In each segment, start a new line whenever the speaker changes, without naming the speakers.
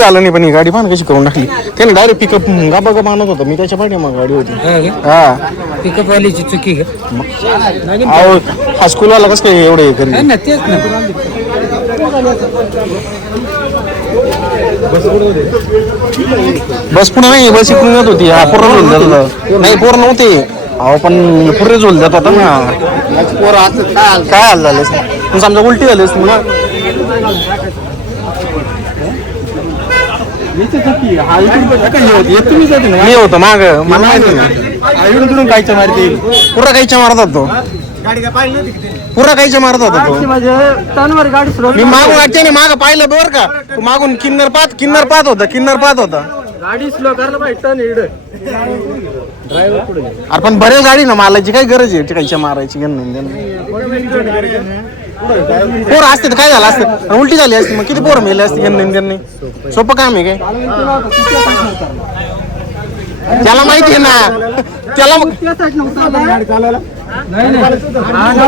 झालं नाही पण ही गाडी पाहा कशी करून टाकली. त्याने डायरेक्ट पिकअप गाबा गाबा आणत होता. मी त्याच्या पाठी मग गाडी होती. हा
पिकअप वालीची चुकी का?
अहो हा स्कूलवाला कसं काय एवढे हे करेल
ना तेच ना.
बस पुढे नाही बस इकडून येत होती. हा पूर्ण झोल होता नाही पोर नव्हते. अहो पण पुरे झोल देत होता ना. पोर काय हाल झाले? तू समजा उलटी झाली असती ना मी होतो माग. मला माहिती नाही.
कायच्या मारते.
पुरा काहीच्या मारत
नव्हती
पुरा काहीच्या मारत होता तो
म्हणजे गाडी स्लो
मी मागून वाटते माग पाहिलं बरं का? तू मागून किन्नर पाहत किन्नर पाहत होता किन्नर पाहत होता.
गाडी स्लो करायला पाहिजे टन इड ड्रायव्हर पुढे
अरे पण बरेच गाडी ना मालाची काय गरज आहे काहीच्या मारायची घेणं? देणं. पोरं असते तर काय झालं असतं? उलटी झाली असती मग किती पोरं मेले असते घेणं देणं सोपं काम आहे काय? त्याला माहिती आहे ना त्याला मग-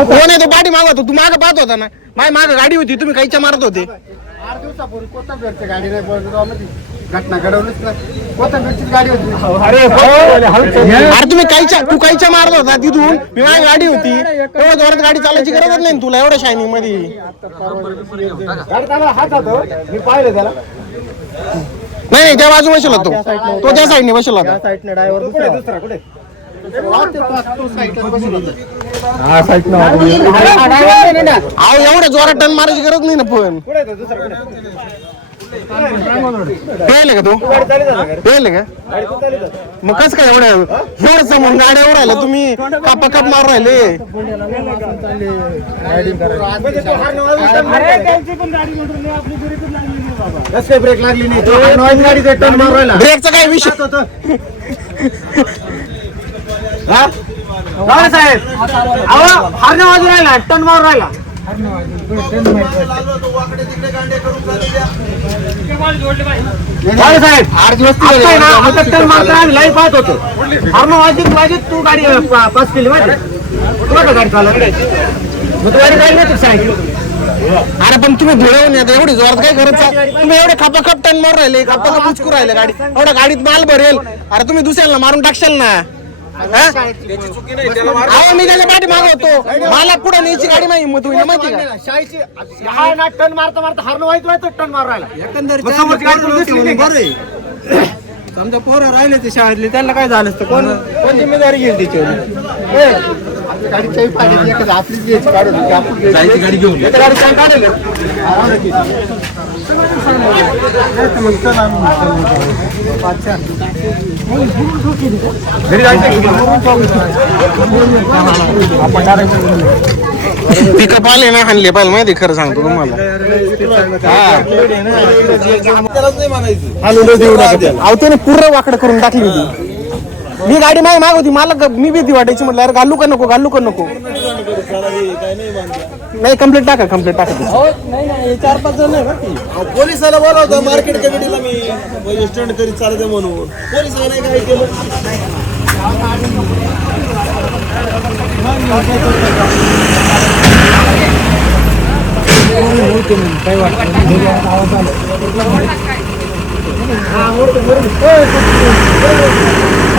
कोण आहे तो? पाठी मागवतो तू माग पाहत होता ना? माय माग गाडी होती तुम्ही काहीच्या मारत होते.
घटना घडवलीच कोथंबीरचीच गाडी होती?
अरे तुम्ही काहीच्या तू काहीच्या मारत होता तिथून. मी माझी गाडी होती. एवढ्या जोरात गाडी चालायची गरजच नाही ना तुला एवढ्या
शायनिंगमध्ये हात होतो मी पाहिलं त्याला.
नाही नाही त्या बाजू बसला तो. तो त्या साईडने बसला होता.
साईडने ड्रायव्हर दुसरा. दुसरा कुठे?
अहो एवढ्या जोरात टन मारायची गरज नाही ना पण. पेले का तू? पेले का? मग कसं काय एवढ्या एवढं समोर गाड्या एवढं राहिल्या तुम्ही कापा काप मार राहिले.
ब्रेक लागली नाही टन
ब्रेकचा काय विषय?
हा? साहेब. अहो वाजून राहिला टन मारून राहिला. आठ दिवस पाहत होतो. हरणं वाजित वाजित तू गाडी पास केली माहिती तुला का गाडी चालवली मग तू गाडी काढली नव्हती सांगितलं
अरे पण तुम्ही धुळवून येता एवढी जोरात काय करत? तुम्ही एवढे खापा खप टन मारू राहिले खापा खप उचकू राहिले गाडी. एवढ्या गाडीत माल भरेल. अरे तुम्ही दुसऱ्याला मारून टाकशाल ना? हा? अहो मी त्याच्या पाठी मागवतो मला पुढे न्यायची गाडी तुम्ही माहिती का?
शाळेची हा ना टन मारता मारता हरणं वाईट वाईट टन मारून राहिला. मग समोरची गाडी तुला दिसली नाही का?
समजा पोरं राहिले ते शाळेतले त्यांना काय झालं असतं? कोण कोण जिम्मेदारी घेईल तिच्यावर?
ए, आपली गाडी चावी पाहिजे एकच आपलीच घ्यायची काढून ती आपण घ्यायची.
गाडी घेऊन
इथं गाडी चावी काढेल. घरी जायचं
पिकअप आले ना हाणले पाहिजे माहिती खरं सांगतो तुम्हाला. अहो त्याने पूर्ण वाकड करून टाकली होती. मी गाडी मागे माग होती मला मी भीती वाटायची म्हटलं अरे घालू का नको घालू का नको? नाही कंप्लीट टाका कंप्लीट टाका.
चार पाच जण आहे
पोलिसाला बोलावतो मार्केट कमिटीला मी म्हणजे स्टंट करीत चालते म्हणून. पोलिसाला नाही काय केलं?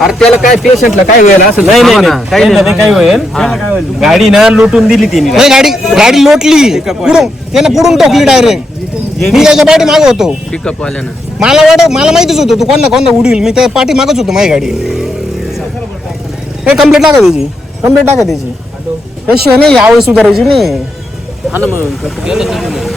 अरे त्याला काय पेशंटला काय होईल? असं नाही नाही नाही. काय होईल? गाडी ना लुटून दिली तिने.
नाही गाडी गाडी लोटली. पुढून त्याने पुढून टोकली डायरेक्ट मी त्याच्या पाठी माग होतो.
पिकअप वाल्यानं.
मला वाटत मला माहितीच होतं तू कोणता कोणता उडील? मी त्या पाठी मागच होतो माझी गाडी. हे कंप्लीट टाका त्याची. कंप्लीट टाका त्याची. त्याशिवाय नाही यावेळी सुधारायची नाही.
हा ना मग.